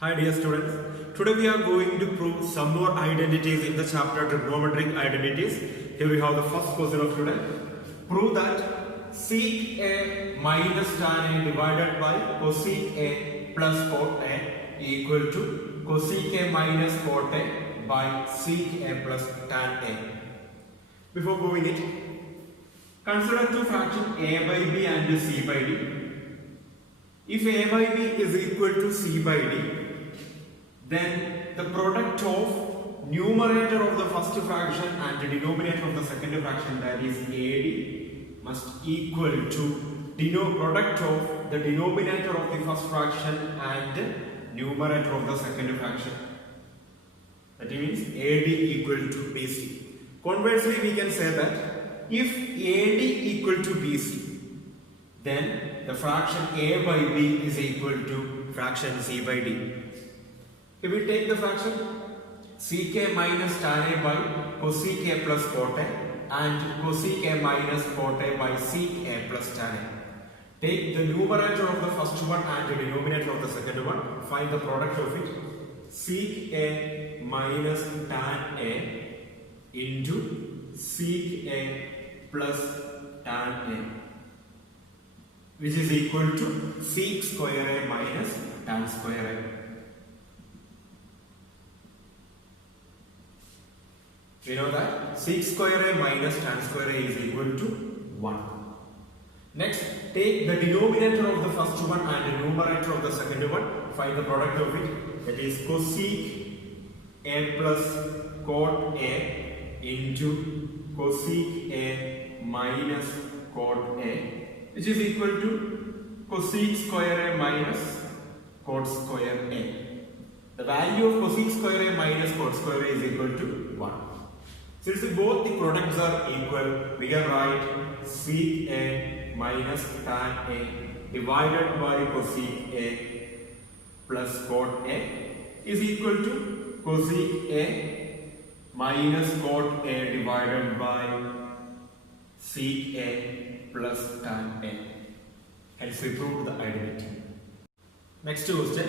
Hi dear students, today we are going to prove some more identities in the chapter trigonometric identities. Here we have the first question of today. Prove that sec A minus tan A divided by cosec A plus cot A equal to cosec A minus cot A by sec A plus tan A. Before proving it, consider two fractions A by B and C by D. If A by B is equal to C by D, then the product of numerator of the first fraction and the denominator of the second fraction, that is AD, must equal to product of the denominator of the first fraction and numerator of the second fraction. That means AD equal to BC. Conversely, we can say that if AD equal to BC, then the fraction A by B is equal to fraction C by D. If we take the fraction sec minus tan A by cosec A plus cot A and cosec A minus cot A by sec A plus tan A. Take the numerator of the first one and the denominator of the second one. Find the product of it. Sec A minus tan A into sec A plus tan A, which is equal to sec square A minus tan square A. We know that sec square A minus tan square A is equal to 1. Next, take the denominator of the first one and the numerator of the second one. Find the product of it. That is cosec A plus cot A into cosec A minus cot A, which is equal to cosec square A minus cot square A. The value of cosec square A minus cot square A is equal to 1. Since both the products are equal, we can write sec A minus tan A divided by cosec A plus cot A is equal to cosec A minus cot A divided by sec A plus tan A. Hence we proved the identity. Next question.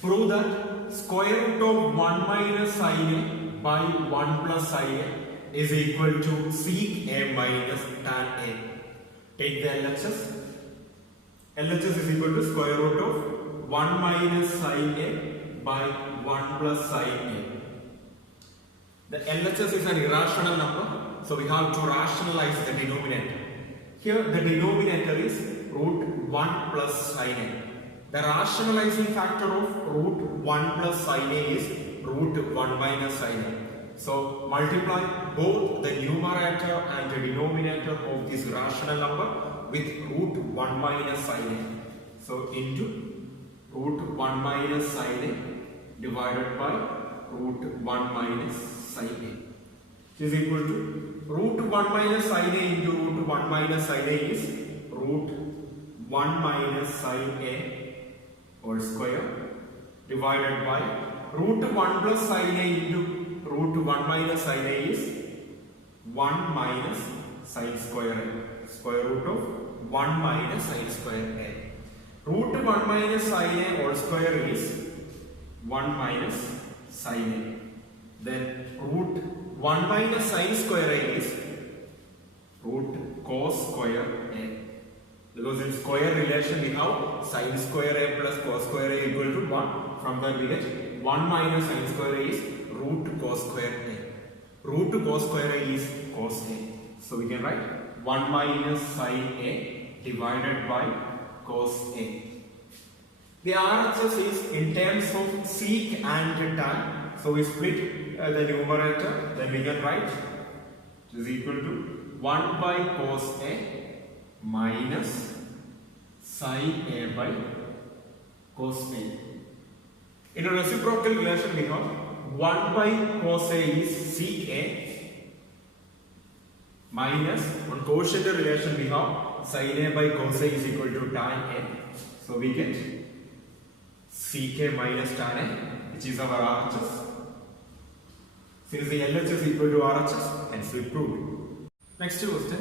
Prove that square root of 1 minus sin A by 1 plus sin A is equal to sec A minus tan A. Take the LHS. LHS is equal to square root of 1 minus sin A by 1 plus sin A. The LHS is an irrational number, so we have to rationalize the denominator. Here the denominator is root 1 plus sin A. The rationalizing factor of root 1 plus sin A is root 1 minus sin A. So multiply both the numerator and the denominator of this rational number with root 1 minus sin A. So into root 1 minus sin A divided by root 1 minus sin A, which is equal to root 1 minus sin A into root 1 minus sin A is root 1 minus sin A whole square divided by root 1 plus sin A into root 1 minus sin A is 1 minus sin square A, square root of 1 minus sin square A. Root 1 minus sin A whole square is 1 minus sin A. Then root 1 minus sin square A is root cos square A. Because in square relation we have sin square A plus cos square A equal to 1. From that we get 1 minus sin square A is root cos square A. Root cos square A is cos A. So we can write 1 minus sin A divided by cos A. The RHS is in terms of sec and tan. So we split the numerator. Then we can write it is equal to 1 by cos A minus sin A by cos A. In a reciprocal relation we have 1 by cos A is sec A minus on quotient relation we have sin A by cos A is equal to tan A. So we get sec A minus tan A, which is our RHS. Since the LHS is equal to RHS, hence we proved. Next question.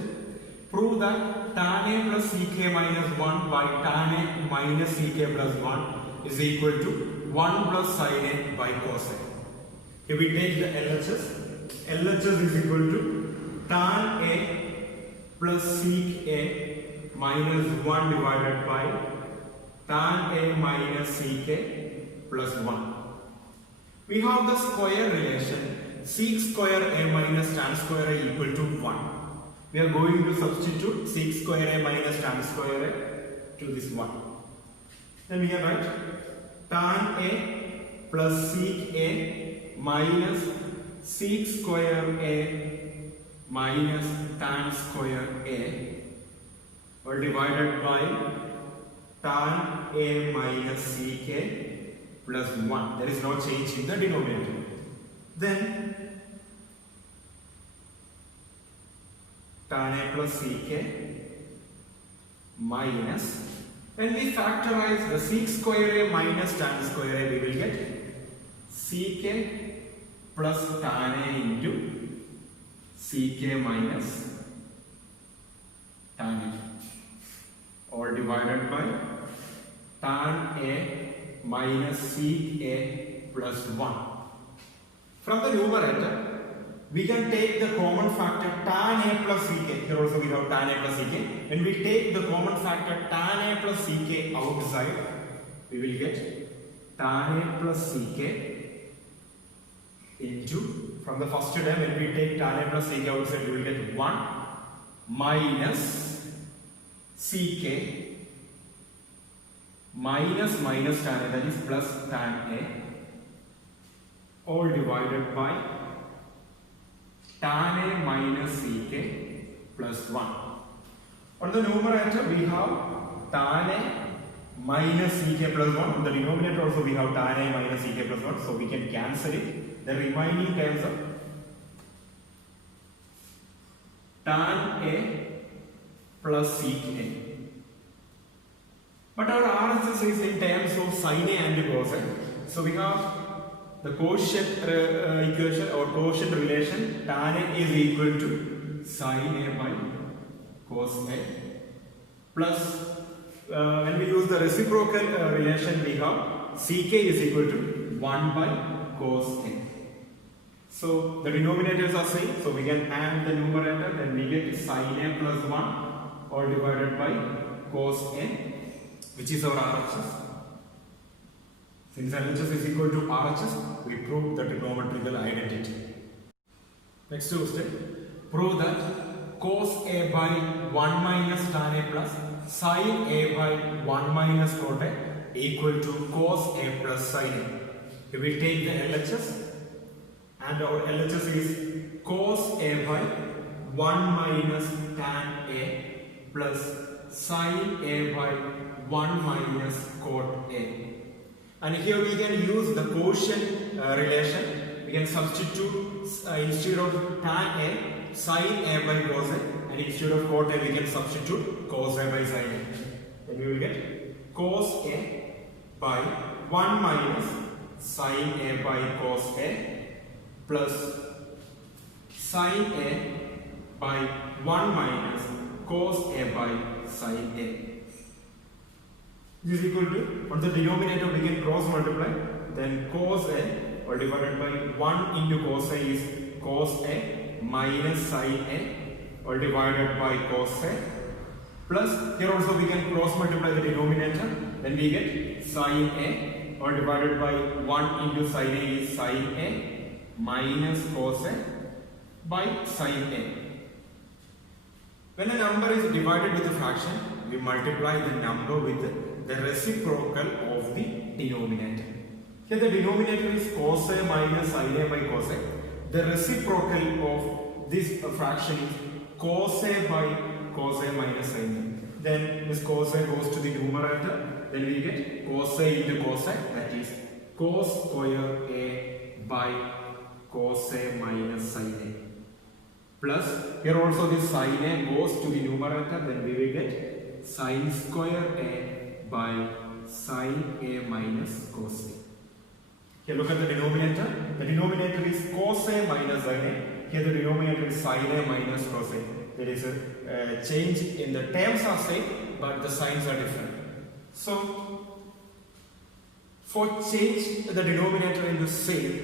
Prove that tan A plus sec A minus 1 by tan A minus sec A plus 1 is equal to 1 plus sin A by cos A. Here we take the LHS. LHS is equal to tan A plus sec A minus 1 divided by tan A minus sec A plus 1. We have the square relation sec square A minus tan square A equal to 1. We are going to substitute sec square A minus tan square A to this 1. Then we can write tan A plus sec A minus sec square A minus tan square A, or divided by tan A minus sec A plus 1. There is no change in the denominator. Then tan A plus sec A minus, when we factorize the sec square A minus tan square A, we will get sec A plus tan A into sec A minus tan A, all divided by tan A minus sec A plus 1. From the numerator, we can take the common factor tan A plus sec A. Here also we have tan A plus sec A. When we take the common factor tan A plus sec A outside, we will get tan A plus sec A into, from the first term, when we take tan A plus sec A outside, we will get 1 minus sec A minus tan A, that is plus tan A, all divided by tan A minus sec A plus 1. On the numerator we have tan A minus sec A plus 1. On the denominator also we have tan A minus sec A plus 1. So we can cancel it. The remaining terms are tan A plus sec A. But our RHS is in terms of sin A and cos A. So we have the quotient equation or quotient relation, tan A is equal to sin A by cos A, plus when we use the reciprocal relation, we have sec A is equal to 1 by cos A. So the denominators are same, so we can add the numerator, then we get sin A plus 1 all divided by cos A, which is our RHS. Since LHS is equal to RHS, we prove the trigonometrical identity. Next question. Prove that cos A by 1 minus tan A plus sin A by 1 minus cot A equal to cos A plus sin A. We take the LHS, and our LHS is cos A by 1 minus tan A plus sin A by 1 minus cot A. And here we can use the quotient relation. We can substitute instead of tan A, sin A by cos A, and instead of cot A, we can substitute cos A by sin A. Then we will get cos A by 1 minus sin A by cos A plus sin A by 1 minus cos A by sin A. This is equal to, on the denominator we can cross multiply, then cos A or divided by 1 into cos A is cos A minus sin A or divided by cos A, plus here also we can cross multiply the denominator, then we get sin A or divided by 1 into sin A is sin A minus cos A by sin A. When a number is divided with a fraction, we multiply the number with the reciprocal of the denominator. Here the denominator is cos A minus sin A by cos A. The reciprocal of this fraction is cos A by cos A minus sin A. Then this cos A goes to the numerator. Then we get cos A into cos A, that is cos square A by cos A minus sin A. Plus here also this sin A goes to the numerator. Then we will get sin square A by sin A minus cos A. Here look at the denominator. The denominator is cos A minus sin A. Here the denominator is sin A minus cos A. There is a change in the terms are same, but the signs are different. So For change the denominator into same,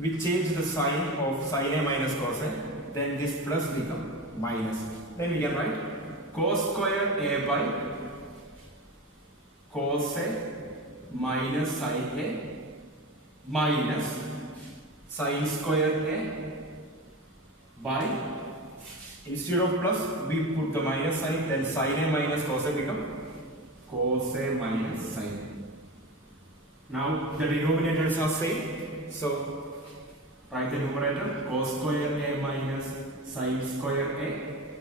we change the sign of sin a minus cos a, then this plus become minus. Then we can write cos square a by cos a minus sin a minus sin square a by, instead of plus we put the minus sign, then sin a minus cos a become cos a minus sin a. Now the denominators are same, so write the numerator cos square a minus sin square a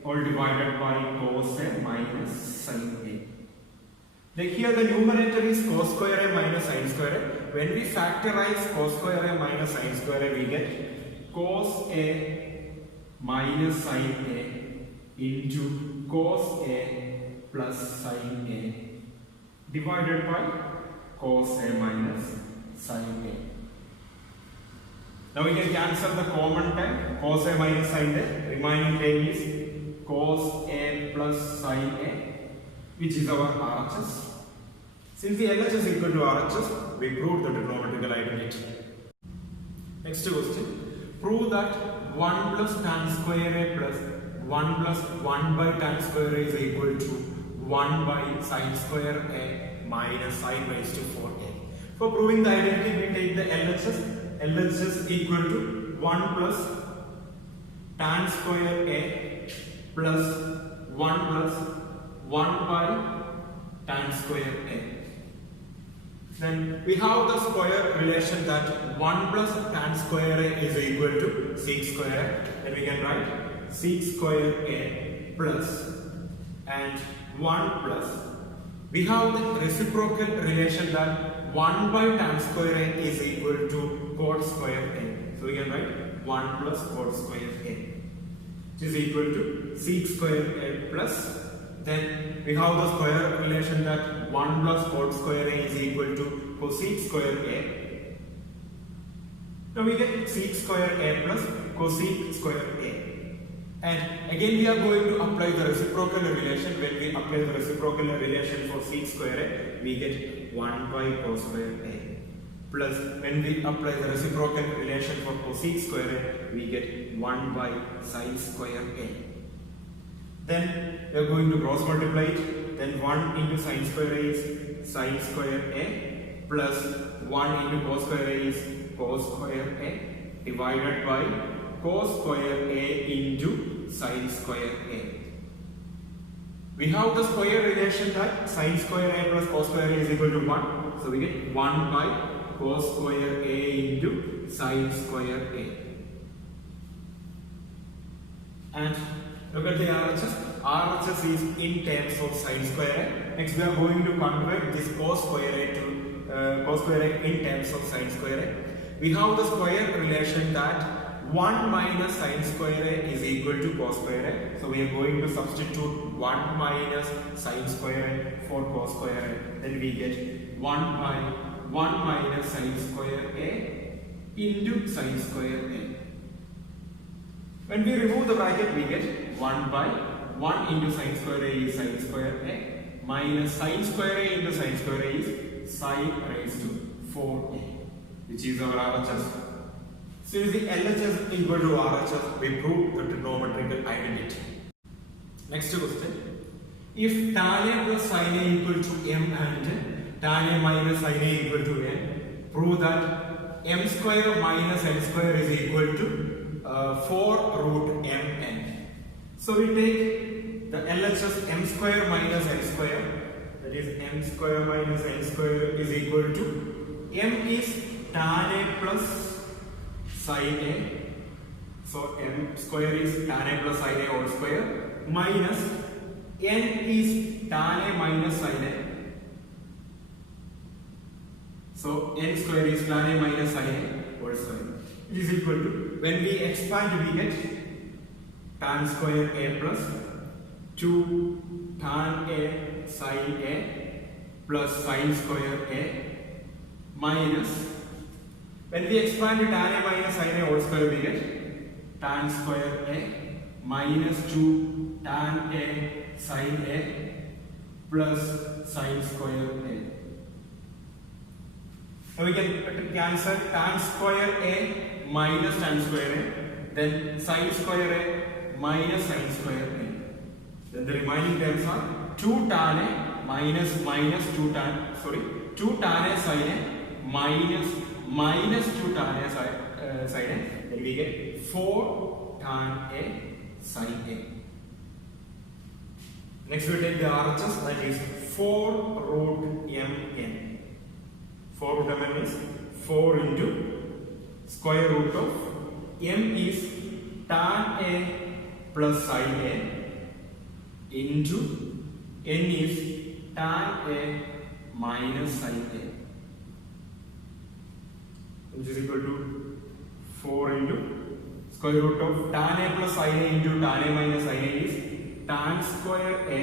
all divided by cos a minus sin a. Then here the numerator is cos square a minus sin square a. When we factorize cos square a minus sin square a, we get cos a minus sin a into cos a plus sin a divided by cos a minus sin a. Now we can cancel the common term cos a minus sin a. Remaining term is cos a plus sin a, which is our RHS. Since the LHS is equal to RHS, we proved the trigonometrical identity. Next question. Prove that 1 plus tan square a plus 1 plus 1 by tan square a is equal to 1 by sin square a minus sin raised to 4a. For proving the identity, we take the LHS. LHS equal to 1 plus tan square a plus 1 plus 1 by tan square a. Then we have the square relation that 1 plus tan square a is equal to sec square a. Then we can write sec square a plus and 1 plus. We have the reciprocal relation that 1 by tan square a is equal to cot square a. So we can write 1 plus cot square a, which is equal to sec square a plus. Then we have the square relation that 1 plus cot square a is equal to cosec square a. Now we get sec square a plus cosec square a. And again we are going to apply the reciprocal relation. When we apply the reciprocal relation for sec square a, we get 1 by cos square a. Plus when we apply the reciprocal relation for cosec square a, we get 1 by sin square a. Then we are going to cross multiply it. Then 1 into sin square a is sin square a plus 1 into cos square a is cos square a divided by cos square a into sin square a. We have the square relation that sin square a plus cos square a is equal to 1. So we get 1 by cos square a into sin square a. And look at the RHS. RHS is in terms of sin square a. Next we are going to convert this cos square a to cos square a in terms of sin square a. We have the square relation that 1 minus sin square a is equal to cos square a. So we are going to substitute 1 minus sin square a for cos square a. Then we get 1 by 1 minus sin square a into sin square a. When we remove the bracket, we get 1 by 1 into sin square a is sin square a minus sin square a into sin square a is sin raised to 4a, which is our RHS. Since the LHS equal to RHS, we prove the trigonometrical identity. Next question. If tan a plus sin a equal to m and tan a minus sin a equal to n, prove that m square minus n square is equal to 4 root mn. So we take the LHS m square minus n square, that is m square minus n square is equal to m is tan a plus sin a. So m square is tan a plus sin a whole square minus n is tan a minus sin a. So n square is tan a minus sin a whole square. It is equal to, when we expand we get tan square a plus 2 tan a sin a plus sin square a minus, when we expand tan a minus sin a whole square we get tan square a minus 2 tan a sin a plus sin square a. Now we can cancel tan square A minus tan square A, then sin square A minus sin square A. Then the remaining terms are 2 tan A minus 2 tan A sin A minus 2 tan A sin A. Then we get 4 tan A sin A. Next we take the RHS, that is 4 root mn. 4 root mn is 4 into square root of m is tan A plus sin A into n is tan A minus sin A, which is equal to 4 into square root of tan A plus sin A into tan A minus sin A is tan square A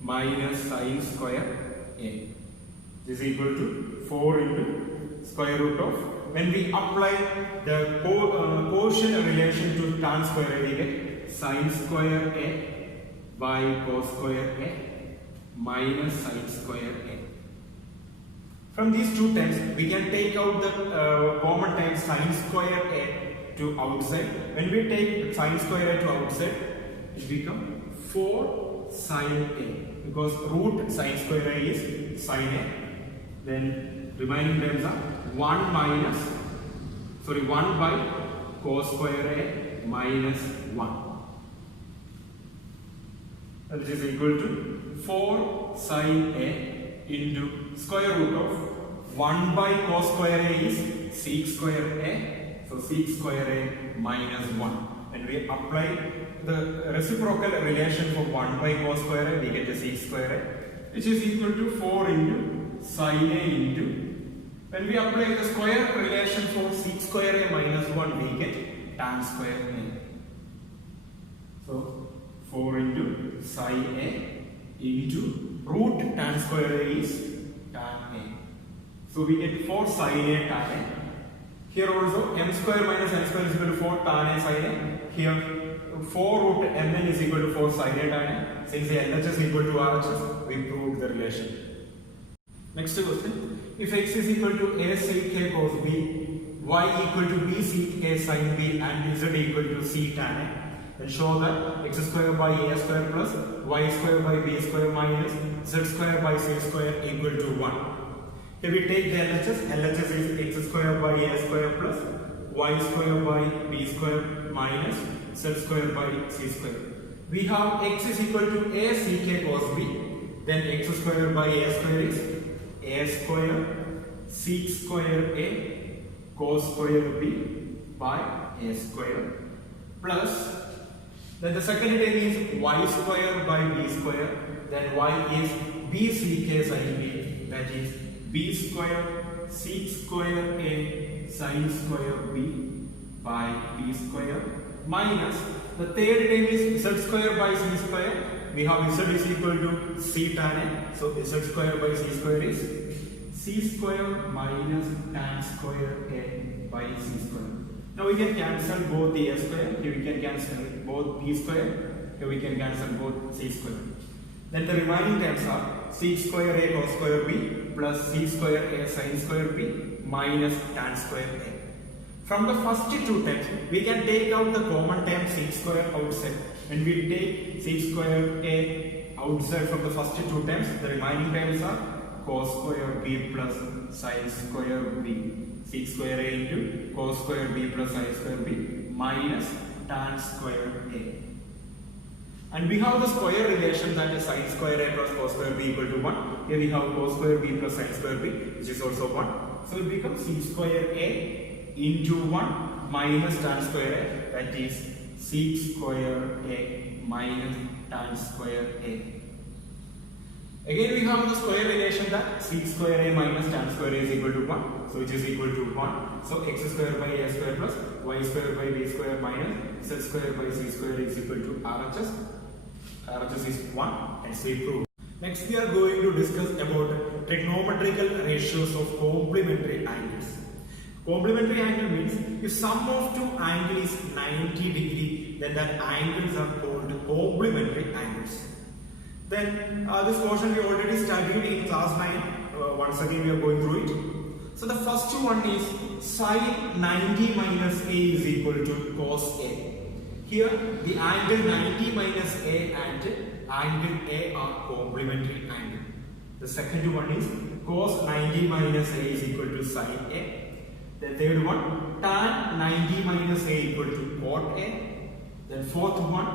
minus sin square A. This is equal to 4 into square root of, when we apply the quotient relation to tan square A, we get sin square A by cos square A minus sin square A. From these two terms, we can take out the common term sin square A to outside. When we take sin square A to outside, it becomes 4 sin A, because root sin square A is sin A. Then remaining terms are 1 by cos square A minus 1. Which is equal to 4 sin A into square root of 1 by cos square A is sec square A. So sec square A minus 1. And we apply the reciprocal relation for 1 by cos square A, we get the sec square A, which is equal to 4 into sin A into, when we apply the square relation for sec square A minus 1, we get tan square A. So 4 into sin A into root tan square A is tan A. So we get 4 sin A tan A. Here also m square minus n square is equal to 4 tan A sin A. Here 4 root mn is equal to 4 sin A tan A. Since the LHS is equal to RHS, we proved the relation. Next question. If x is equal to a sec a cos b, y equal to b sec a sin b, and z equal to c tan a, then show that x square by a square plus y square by b square minus z square by c square equal to 1. Here we take the LHS. LHS is x square by a square plus y square by b square minus z square by c square. We have x is equal to a sec a cos b. Then x square by a square is a square sec square a cos square b by a square plus, then the second term is y square by b square, then y is b sec a sin b, that is b square sec square a sin square b by b square minus, the third term is z square by c square. We have z is equal to c tan a, so z square by c square is c square minus tan square a by c square. Now we can cancel both the a square, here we can cancel both b square, here we can cancel both c square. Then the remaining terms are sec square a cos square b plus sec square a sin square b minus tan square a. From the first two terms, we can take out the common term sec square outside. When we take sec square a outside from the first two terms, the remaining terms are cos square b plus sin square b. Sec square a into cos square b plus sin square b minus tan square a. And we have the square relation, that is sin square a plus cos square b equal to 1. Here we have cos square b plus sin square b, which is also 1. So it becomes sec square a into 1 minus tan square a, that is sec square a minus tan square a. Again we have the square relation that sec square a minus tan square a is equal to 1. So which is equal to 1. So x square by a square plus y square by b square minus z square by c square is equal to RHS. RHS is 1, and so we prove. Next we are going to discuss about trigonometrical ratios of complementary angles. Complementary angle means if sum of two angles is 90 degree, then that angles are called complementary angles. Then this portion we already studied in class 9. Once again we are going through it. So the first one is sine 90 minus a is equal to cos a. Here the angle 90 minus a and angle a are complementary angle. The second one is cos 90 minus a is equal to sine a. The third one, tan 90 minus a equal to cot a. Then fourth one,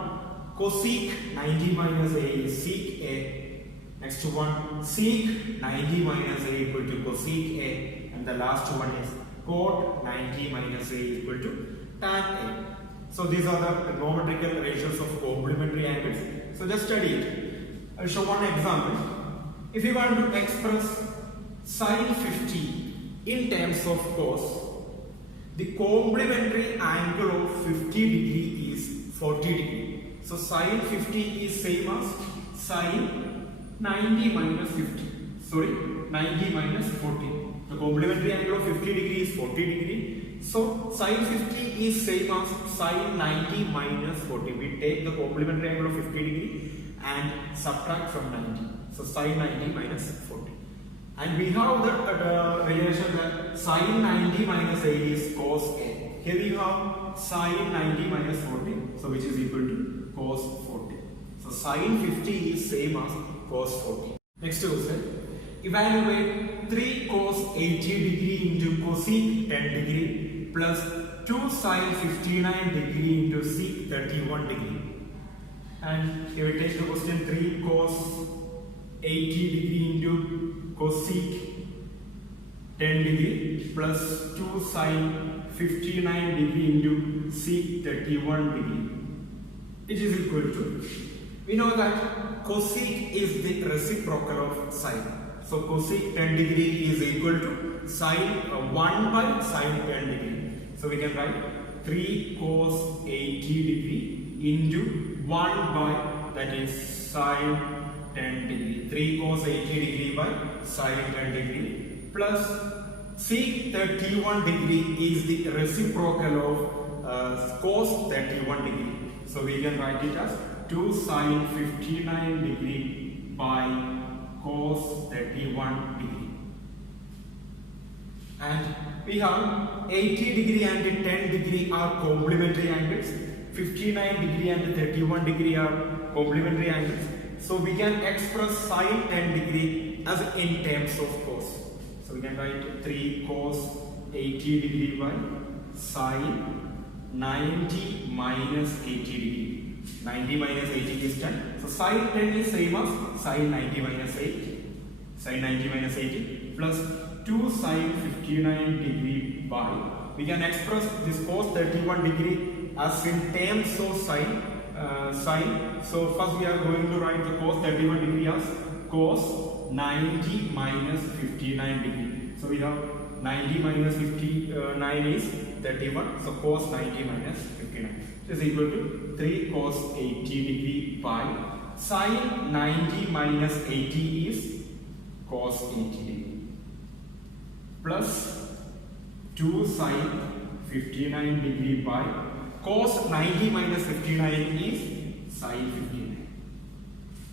cosec 90 minus a is sec a. Next one, sec 90 minus a equal to cosec a. And the last one is cot 90 minus a equal to tan a. So these are the geometrical ratios of complementary angles. So just study it. I'll show one example. If you want to express sine 50 in terms of cos, the complementary angle of 50 degree is 40 degree. So sine 50 is same as sine 90 minus 50. Sorry, 90 minus 40. The complementary angle of 50 degree is 40 degree. So sine 50 is same as sine 90 minus 40. We take the complementary angle of 50 degree and subtract from 90. So sine 90 minus 40. And we have the relation that sine 90 minus a is cos a. Here we have sine 90 minus 40. So which is equal to cos 40. So sine 50 is same as cos 40. Next question. Evaluate 3 cos 80 degree into cosec 10 degree plus 2 sine 59 degree into sec 31 degree. And here we take the question 3 cos 80 degree into cosec 10 degree plus 2 sine 59 degree into sec 31 degree. It is equal to, we know that cosec is the reciprocal of sine. So cosec 10 degree is equal to sine 1 by sine 10 degree. So we can write 3 cos 80 degree into 1 by, that is sine 10 degree. 3 cos 80 degree by sine 10 degree plus sec 31 degree is the reciprocal of cos 31 degree. So we can write it as 2 sine 59 degree by cos 31 degree. And we have 80 degree and 10 degree are complementary angles. 59 degree and 31 degree are complementary angles. So we can express sine 10 degree as in terms of cos. So we can write 3 cos 80 degree by sine 90 minus 80 degree. 90 minus 80 is 10. So sine 10 is same as sine 90 minus 80. Sine 90 minus 80 plus 2 sine 59 degree by, we can express this cos 31 degree as in terms of sine. So first we are going to write the cos 31 degree as cos 90 minus 59 degree. So we have 90 minus 59 is 31. So cos 90 minus 59 is equal to 3 cos 80 degree by sine 90 minus 80 is cos 80 degree plus 2 sine 59 degree by cos 90 minus 59 is sine 59.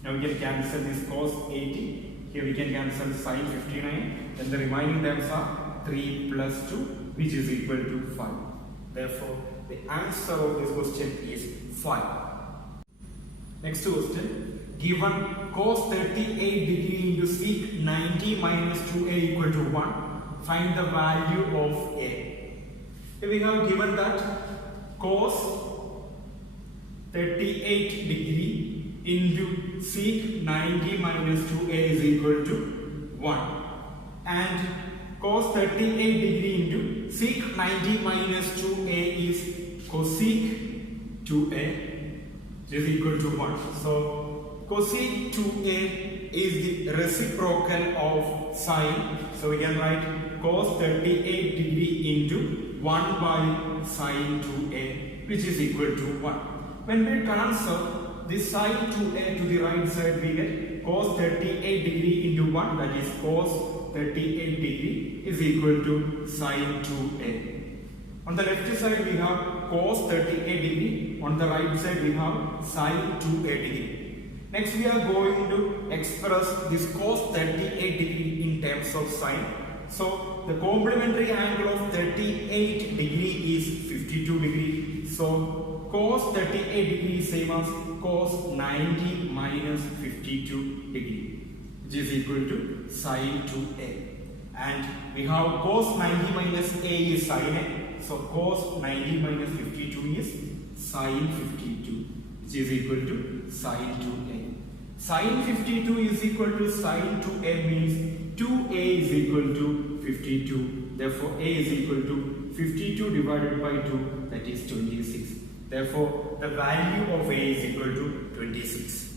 Now we can cancel this cos 80. Here we can cancel sine 59. Then the remaining terms are 3 plus 2, which is equal to 5. Therefore, the answer of this question is 5. Next question. Given cos 38 degree into sec 90 minus 2a equal to 1, find the value of a. Here we have given that cos 38 degree into sec 90 minus 2a is equal to 1. And cos 38 degree into sec 90 minus 2a is cosec 2a, which is equal to 1. So cosec 2a is the reciprocal of sine. So we can write cos 38 degree into 1 by sine 2a, which is equal to 1. When we transfer this sine 2a to the right side, we get cos 38 degree into 1, that is cos 38 degree is equal to sine 2a. On the left side we have cos 38 degree, on the right side we have sine 2a degree. Next we are going to express this cos 38 degree in terms of sine. So the complementary angle of 38 degree is 52 degree. So cos 38 degree is same as cos 90 minus 52 degree, which is equal to sin 2a. And we have cos 90 minus a is sin a. So cos 90 minus 52 is sin 52, which is equal to sin 2a. Sin 52 is equal to sin 2a means 2a is equal to 52. Therefore, a is equal to 52 divided by 2, that is 26. Therefore, the value of a is equal to 26.